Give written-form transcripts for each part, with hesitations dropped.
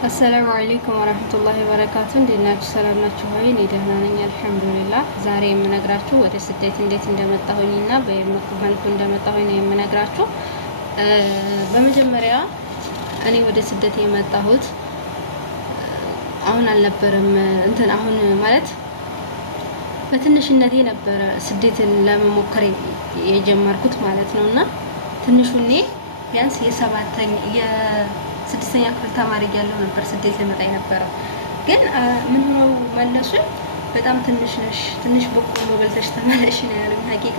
አሰላሙ አለይኩም ወራህመቱላሂ ወበረካቱ። እንዴት ናችሁ? ሰላም ናችሁ ወይ? እኔ ደህና ነኝ አልሐምዱሊላህ። ዛሬ የምነግራችሁ ወደ ስደት እንዴት እንደመጣሁኝና በየመኩ መልኩ እንደመጣሁኝ ነው የምነግራችሁ። በመጀመሪያ እኔ ወደ ስደት የመጣሁት አሁን አልነበረም አሁን ማለት በትንሽነቴ ነበረ ስደትን ለመሞከር የጀመርኩት ማለት ነውና ትንሹኔ ቢያንስ የስድስተኛ ክፍል ተማሪ ያለው ነበር ስደት ልመጣ የነበረው። ግን ምን ሆነው መለሱኝ፣ በጣም ትንሽ ነሽ፣ ትንሽ በቆሎ በልተሽ ተመለሽ ነው ያሉኝ። ሀቂቃ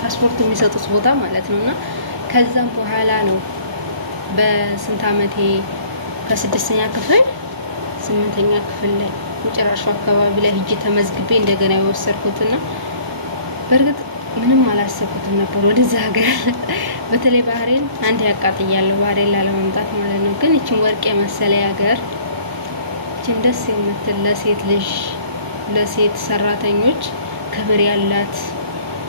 ፓስፖርት የሚሰጡት ቦታ ማለት ነውና ከዛም በኋላ ነው በስንት አመቴ ከስድስተኛ ክፍል ስምንተኛ ክፍል ላይ መጨረሻው አካባቢ ላይ ሂጂ ተመዝግቤ እንደገና የወሰድኩትና በእርግጥ ምንም አላሰብኩትም ነበር ወደዛ ሀገር። በተለይ ባህሬን አንድ ያቃጥያለሁ ባህሬን ላለመምጣት ማለት ነው። ግን እቺን ወርቅ የመሰለ ሀገር እቺን ደስ የምትል ለሴት ልጅ ለሴት ሰራተኞች ክብር ያላት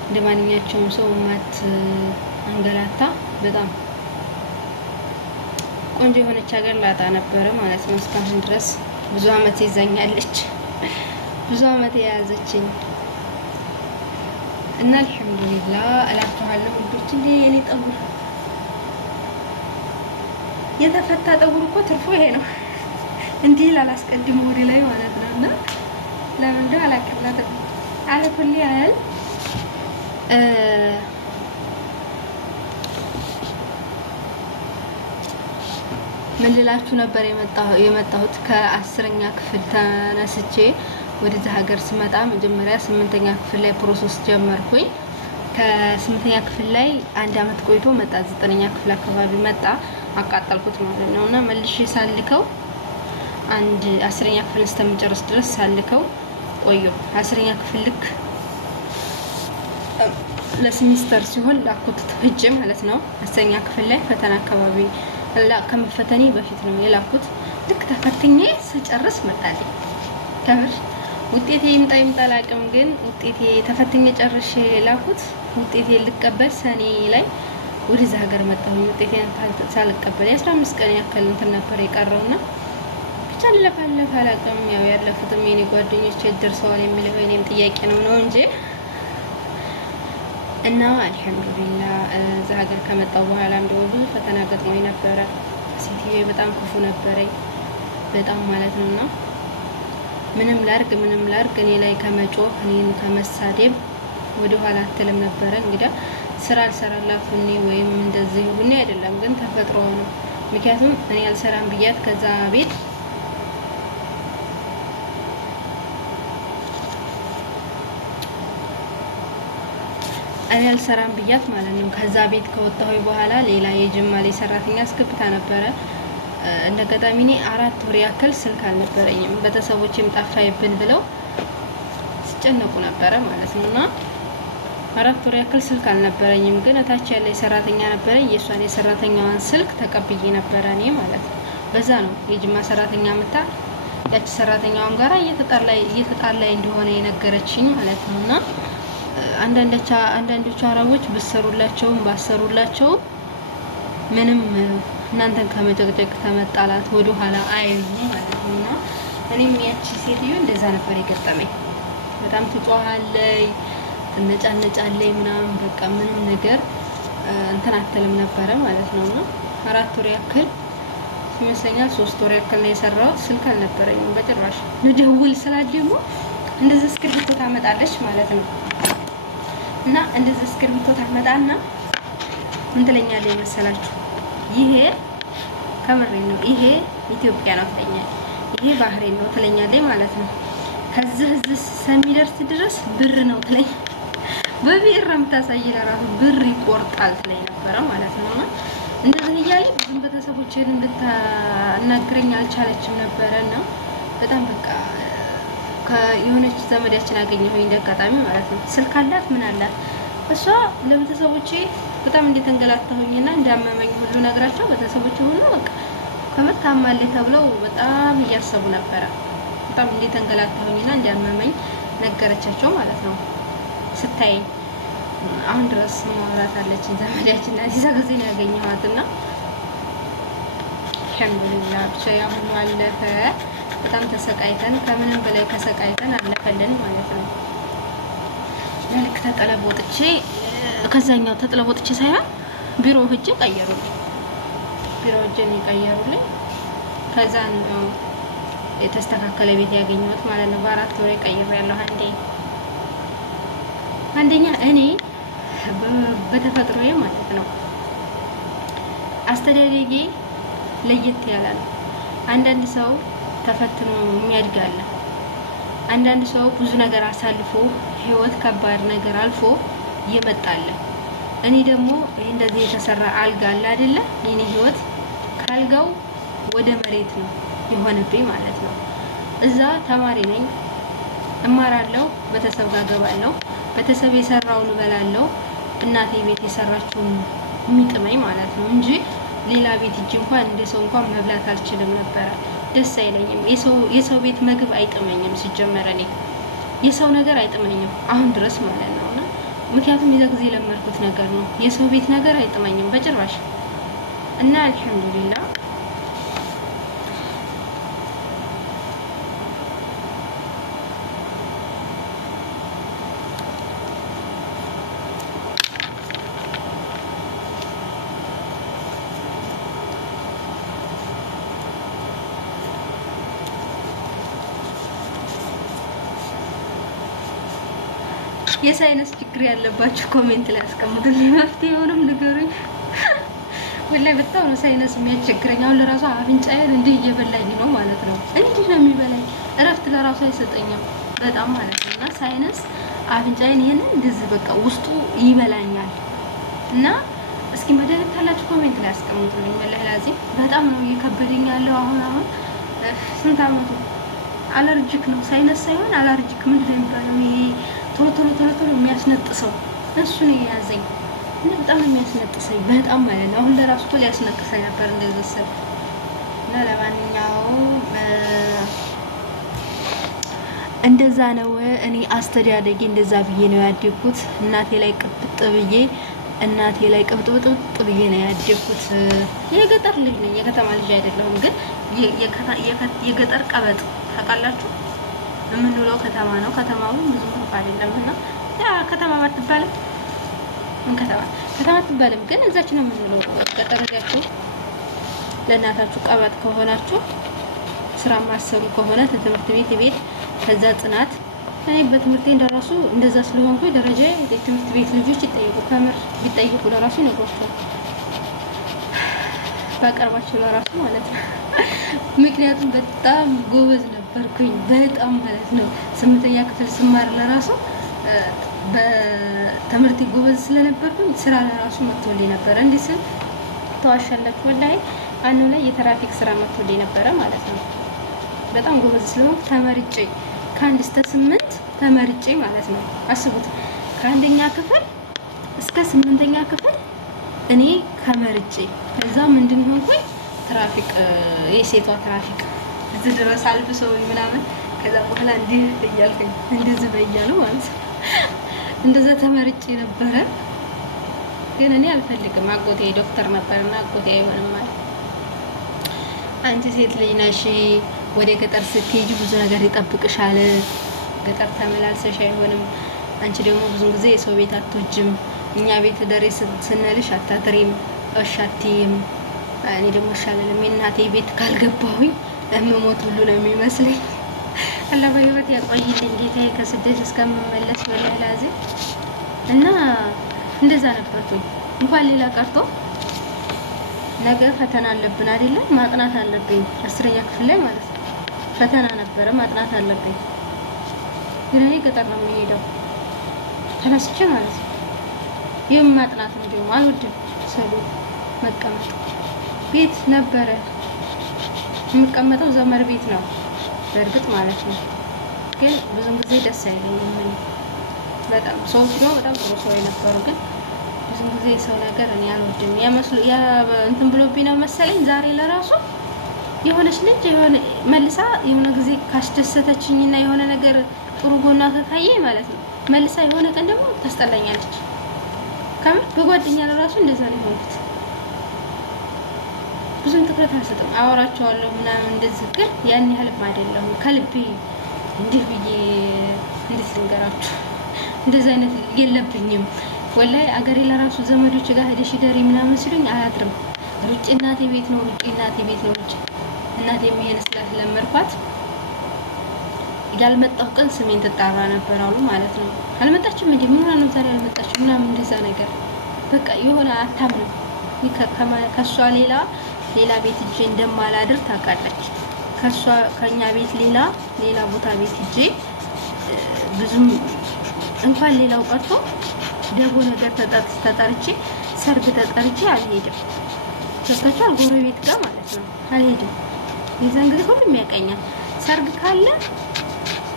እንደ ማንኛቸውም ሰው ማት አንገላታ በጣም ቆንጆ የሆነች ሀገር ላጣ ነበረ ማለት ነው። እስካሁን ድረስ ብዙ አመት ይዘኛለች፣ ብዙ አመት የያዘችኝ እና አልሐምዱሊላህ እላችኋለሁ ውዶች። እንዴ የኔ ጠጉር የተፈታ ጠጉር እኮ ትርፎ ይሄ ነው። እንዲህ ላላስቀድም ወደ ላይ ማለት ነው። እና ለምን እንደው አላቀላተም አለኩል ያህል ምን ልላችሁ ነበር የመጣሁት ከአስረኛ ክፍል ተነስቼ ወደዚህ ሀገር ስመጣ መጀመሪያ ስምንተኛ ክፍል ላይ ፕሮሰስ ጀመርኩኝ። ከስምንተኛ ክፍል ላይ አንድ አመት ቆይቶ መጣ። ዘጠነኛ ክፍል አካባቢ መጣ፣ አቃጠልኩት ማለት ነው። እና መልሼ ሳልከው አንድ አስረኛ ክፍል እስከምጨርስ ድረስ ሳልከው ቆየሁ። አስረኛ ክፍል ልክ ለሴሚስተር ሲሆን ላኩት ሂጄ ማለት ነው። አስረኛ ክፍል ላይ ፈተና አካባቢ ከመፈተኔ በፊት ነው የላኩት። ልክ ተፈትኜ ስጨርስ መጣልኝ ከምር ውጤቴ ይምጣ አላውቅም፣ ግን ውጤቴ ተፈትኜ ጨርሼ ላኩት። ውጤቴ ልቀበል ሰኔ ላይ ወደዛ ሀገር መጣሁ። ውጤቴን ሳልቀበል የ15 ቀን ያክል እንትን ነበር የቀረውና ብቻ ለፋለፈ አላውቅም። ያው ያለፉትም የኔ ጓደኞች ደርሰዋል የሚለው የኔም ጥያቄ ነው እንጂ እና አልሐምዱሊላህ እዛ ሀገር ከመጣሁ በኋላ እንደው ብዙ ፈተና ገጥሞኝ ነበረ። ሴትዬ በጣም ክፉ ነበረኝ በጣም ማለት ነውና ምንም ላርግ እኔ ላይ ከመጮህ እኔን ከመሳደብ ወደ ኋላ አትልም ነበረ። እንግዲህ ስራ አልሰራላት ሁኔ ወይም እንደዚህ ሁኔ አይደለም፣ ግን ተፈጥሮ ነው። ምክንያቱም እኔ አልሰራም ብያት ከዛ ቤት ማለት ነው። ከዛ ቤት ከወጣሁ በኋላ ሌላ የጅማሌ ሰራተኛ አስገብታ ነበረ። እንደገጣሚ እኔ 4 ወር ያክል ስልክ አልነበረኝም። ቤተሰቦቼም ጠፋይብን ብለው ሲጨነቁ ነበረ ማለት ነውና 4 ወር ያክል ስልክ አልነበረኝም። ግን እታች ያለ ሰራተኛ ነበረኝ። የሷን የሰራተኛዋን ስልክ ተቀብዬ ነበረ እኔ ማለት ነው። በዛ ነው የጅማ ሰራተኛ መጣ ያቺ ሰራተኛዋን ጋራ እየተጣላይ እንደሆነ የነገረችኝ ማለት ነውና አንዳንዶቹ አረቦች ብሰሩላቸውም ባሰሩላቸውም ምንም እናንተን ከመጨቅጨቅ ከመጣላት ወደ ኋላ አይሉ ማለት ነውና እኔም ያቺ ሴትዮ እንደዛ ነበር የገጠመኝ። በጣም ትጮሃለች፣ ትነጫነጫለች ምናምን በቃ ምንም ነገር እንትን አትልም ነበረ ማለት ነውና 4 ወር ያክል ይመስለኛል 3 ወር ያክል ነው የሰራሁት። ስልክ አልነበረኝም በጭራሽ። ልደውል ስላት ደግሞ እንደዚህ እስክሪብቶ ታመጣለች ማለት ነው። እና እንደዚህ እስክሪብቶ ታመጣና ምን ትለኛለች መሰላችሁ? ይሄ ከምሬ ነው፣ ይሄ ኢትዮጵያ ነው ትለኛለች፣ ይሄ ባህሬን ነው ትለኛለች ማለት ነው። ከዚህ ሰሚደርስ ድረስ ብር ነው ትለኝ። በብር የምታሳይ ለራሱ ብር ይቆርጣል ትለኝ ነበረ ማለት ነውና እንደዚህ እያለች ብዙ ቤተሰቦችን እንድታናግረኝ አልቻለችም ነበረና በጣም በቃ የሆነች ዘመዳችን አገኘሁኝ እንደአጋጣሚ ማለት ነው። ስልክ አላት ምን አላት እሷ ለቤተሰቦቼ በጣም እንደተንገላታሁኝና እንዳመመኝ ሁሉ ነግራቸው ቤተሰቦቼ ሁሉ በቃ ከመታማለች ተብለው በጣም እያሰቡ ነበረ። በጣም እንደተንገላታሁኝና እንዳመመኝ ነገረቻቸው ማለት ነው። ስታይ አሁን ድረስ ማውራት አለች ዘመዳችን እዛ ጊዜ ነው ያገኘኋትና አልሐምዱሊላህ ብቻ ያ ሁሉ አለፈ። በጣም ተሰቃይተን ከምንም በላይ ከሰቃይተን አለፈልን ማለት ነው። ልክ ተጠለብ ወጥቼ ከዛኛው ተጠለብ ወጥቼ ሳይሆን ቢሮ ሂጄ ቀየሩልኝ። ቢሮ ሂጄ ቀየሩልኝ። ከዛ ነው የተስተካከለ ቤት ያገኘሁት ማለት ነው። በ4 ወር ቀይሬያለሁ። አንደኛ እኔ በተፈጥሮዬ ማለት ነው አስተዳደጌ ለየት ያለ ነው። አንዳንድ ሰው ተፈትኖ የሚያድጋለ፣ አንዳንድ ሰው ብዙ ነገር አሳልፎ ህይወት ከባድ ነገር አልፎ ይመጣል። እኔ ደግሞ ይሄ እንደዚህ የተሰራ አልጋ አለ አይደለ? የኔ ህይወት ካልጋው ወደ መሬት ነው የሆነብኝ ማለት ነው። እዛ ተማሪ ነኝ፣ እማራለሁ፣ ቤተሰብ ጋር ገባለሁ፣ ቤተሰብ የሰራውን እበላለሁ፣ እናቴ ቤት የሰራችውን የሚጥመኝ ማለት ነው እንጂ ሌላ ቤት እጅ እንኳን እንደ ሰው እንኳን መብላት አልችልም ነበረ። ደስ አይለኝም። የሰው ቤት ምግብ አይጥመኝም። ሲጀመር እኔ የሰው ነገር አይጥመኝም አሁን ድረስ ማለት ነው። እና ምክንያቱም የዛ ጊዜ የለመድኩት ነገር ነው። የሰው ቤት ነገር አይጥመኝም በጭራሽ። እና አልሐምዱሊላህ የሳይነስ ችግር ያለባችሁ ኮሜንት ላይ አስቀምጡልኝ፣ መፍትሄውንም ንገሩኝ። ወላሂ በጣም ነው ሳይነስ የሚያስቸግረኝ። አሁን ለራሱ አፍንጫዬን እንዲህ እየበላኝ ነው ማለት ነው። እንዲህ ነው የሚበላኝ፣ እረፍት ለራሱ አይሰጠኝም በጣም ማለት ነው። እና ሳይነስ አፍንጫዬን ይሄንን እንደዚህ በቃ ውስጡ ይበላኛል። እና እስኪ መድኃኒት ካላችሁ ኮሜንት ላይ አስቀምጡልኝ። ወላሂ ላዚም በጣም ነው እየከበደኝ ያለው። አሁን ስንት አመቱ አለርጂክ ነው፣ ሳይነስ ሳይሆን አለርጂክ ምንድን ነው የሚባለው? ይሄ ቶሎ የሚያስነጥሰው እሱን እየያዘኝ እና በጣም የሚያስነጥሰኝ በጣም ማለት ነው። አሁን ለራሱ ቶሎ ያስነጥሰኝ ነበር እንደዚህ ስል እና ለማንኛውም እንደዛ ነው። እኔ አስተዳደጌ እንደዛ ብዬ ነው ያደግኩት። እናቴ ላይ ቅብጥ ብዬ ነው ያደግኩት። የገጠር ልጅ ነኝ፣ የከተማ ልጅ አይደለሁም። ግን የገጠር ቀበጥ ታውቃላችሁ? የምንውለው ከተማ ነው። ከተማው ብዙ ሩቅ አይደለም እና ያ ከተማ አትባልም። ከተማ አትባልም፣ ግን እዛች ነው የምንውለው። ገጠር ሄዳችሁ ለእናታችሁ ቀበጥ ከሆናችሁ ስራ ማሰሩ ከሆነ ትምህርት ቤት ከዛ ጽናት እኔ በትምህርቴ እንደራሱ እንደዛ ስለሆንኩ ደረጃ የትምህርት ቤት ልጆች ይጠይቁ ከምር ቢጠይቁ ለራሱ ይነግሯቸዋል። ባቀርባቸው ለራሱ ማለት ነው። ምክንያቱም በጣም ጎበዝ ነበርኩኝ በጣም ማለት ነው። 8ኛ ክፍል ስማር ለራሱ በትምህርቴ ጎበዝ ስለነበርኩኝ ስራ ለራሱ መጥቶልኝ ነበረ። እንዲህ ስል ተዋሻላችሁ ወላሂ አኑ ላይ የትራፊክ ስራ መጥቶልኝ ነበረ ማለት ነው። በጣም ጎበዝ ስለሆንኩ ተመርጬ ከ1 እስከ 8 ተመርጬ ማለት ነው። አስቡት ከ1ኛ ክፍል እስከ 8ኛ ክፍል እኔ ከመርጬ ከዛ ምንድን ሆንኩኝ ትራፊክ የሴቷ ትራፊክ እዚህ ድረስ አልብሰው ምናምን ከዛ በኋላ እንዲህ እያልኩኝ እንደዚህ በያሉ ማለት ነው። እንደዛ ተመርጬ ነበረ። ግን እኔ አልፈልግም። አጎቴ ዶክተር ነበርና አጎቴ አይሆንም ማለት አንቺ ሴት ልጅ ነሽ፣ ወደ ገጠር ስትሄጂ ብዙ ነገር ይጠብቅሻል። ገጠር ተመላልሰሽ አይሆንም። አንቺ ደግሞ ብዙ ጊዜ የሰው ቤት አትወጂም። እኛ ቤት ደሬ ስንልሽ አታትሪም፣ እሻቲም። እኔ ደግሞ ሻለለም የእናቴ ቤት ካልገባሁኝ እምሞት ሁሉ ነው የሚመስለኝ። አላህ በህይወት ያቆይልኝ ጌታዬ ከስደት እስከምመለስ ወላሂ ላዚም። እና እንደዛ ነበርኩኝ። እንኳን ሌላ ቀርቶ ነገ ፈተና አለብን አይደለ? ማጥናት አለብኝ 10ኛ ክፍል ላይ ማለት ነው። ፈተና ነበረ ማጥናት አለብኝ። ግን እኔ ገጠር ነው የሚሄደው ተነስቼ ማለት ነው። ይህም ማጥናት ነው ደግሞ አልወድም። ሰው መቀመጥ ቤት ነበረ የሚቀመጠው ዘመር ቤት ነው በእርግጥ ማለት ነው። ግን ብዙም ጊዜ ደስ አይለኝም። ምን በጣም ሰዎች ነው በጣም ጥሩ ሰው የነበሩ፣ ግን ብዙም ጊዜ የሰው ነገር እኔ አልወድም። ያ እንትን ብሎብኝ ነው መሰለኝ። ዛሬ ለራሱ የሆነች ልጅ የሆነ መልሳ የሆነ ጊዜ ካስደሰተችኝና የሆነ ነገር ጥሩ ጎና ከታየኝ ማለት ነው መልሳ የሆነ ቀን ደግሞ ታስጠላኛለች። ከምር በጓደኛ ለራሱ እንደዛ ነው የሆንኩት። ብዙም ትኩረት አልሰጥም። አወራቸዋለሁ ምናምን እንደዚህ፣ ግን ያን ያህልም አይደለም ከልቤ እንዲህ ብዬ እንዴት ልንገራችሁ፣ እንደዚህ አይነት የለብኝም ወላሂ። አገሬ ለራሱ ዘመዶች ጋር ሄደሽ ደሪ ምናምን ሲሉኝ አያድርም። ሩጭ እናቴ ቤት ነው፣ ሩጭ እናቴ ቤት ነው። ሩጭ እናቴ የሚሄን ስላልለመድኳት ያልመጣሁ ቀን ስሜን ትጣራ ነበር አሉ ማለት ነው። አልመጣችም እንዴ ምን ሆነ ነው ዛሬ አልመጣችም ምናምን እንደዛ ነገር በቃ የሆነ አታምንም። ከሷ ሌላ ቤት እጄ እንደማላድር ታውቃለች። ከኛ ቤት ሌላ ቦታ ቤት እጄ ብዙም እንኳን ሌላው ቀርቶ ደቦ ነገር ተጠርቼ ሰርግ ተጠርቼ አልሄድም። ተከታቻል ጎረቤት ጋር ማለት ነው አልሄድም። የዛን ጊዜ ሁሉም ያቀኛል። ሰርግ ካለ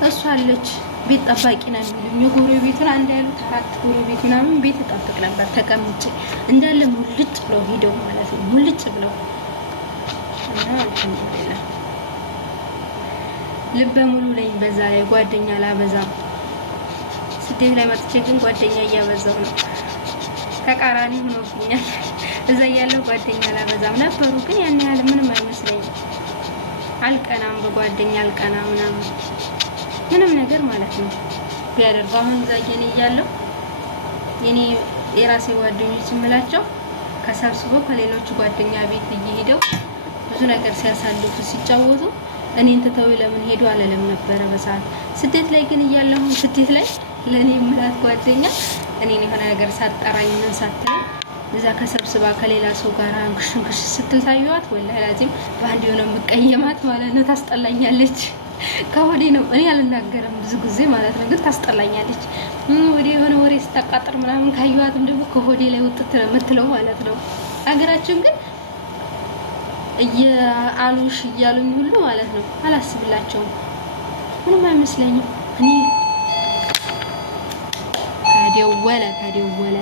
እሷ አለች ቤት ጠባቂ ነው የሚሉኝ። የጎረቤቱን አንድ ያሉት 4 ጎረቤት ምናምን ቤት እጠብቅ ነበር ተቀምጬ እንዳለ ሙልጭ ብለው ሄደው ማለት ነው ሙልጭ ብለው እና አልሐምዱሊላህ ልበ ሙሉ ነኝ። በዛ ላይ ጓደኛ ላበዛም። ስደት ላይ መጥቼ ግን ጓደኛ እያበዛው ነው። ተቃራኒ ሆኖብኛል። እዛ ያለው ጓደኛ ላበዛም ነበሩ፣ ግን ያን ያህል ምንም አይመስለኝም። አልቀናም በጓደኛ አልቀናም ምናምን ምንም ነገር ማለት ነው ቢያደርጉ። አሁን እዛ እያለሁ የኔ የራሴ ጓደኞች የምላቸው ከሰብስበው ከሌሎች ጓደኛ ቤት እየሄደው ብዙ ነገር ሲያሳልፉ ሲጫወቱ እኔን ትተው ለምን ሄዱ አለለም ነበረ በሰዓት። ስደት ላይ ግን እያለሁ ስደት ላይ ለኔ የምላት ጓደኛ እኔን የሆነ ነገር ሳጠራኝ ምን ሳትለኝ እዛ ከሰብስባ ከሌላ ሰው ጋር አንክሽንክሽ ስትታዩት ወላሂ ላዚም በአንድ የሆነ ምቀየማት ማለት ነው። ታስጠላኛለች። ከወዴ ነው እኔ አልናገርም ብዙ ጊዜ ማለት ነው፣ ግን ታስጠላኛለች። ወዴ የሆነ ወሬ ስታቃጥር ምናምን ካዩዋትም ደግሞ ከወዴ ላይ ውጥት ነው የምትለው ማለት ነው። አገራችን ግን እያሉሽ እያሉኝ ሁሉ ማለት ነው አላስብላቸውም። ምንም አይመስለኝም። እኔ ከደወለ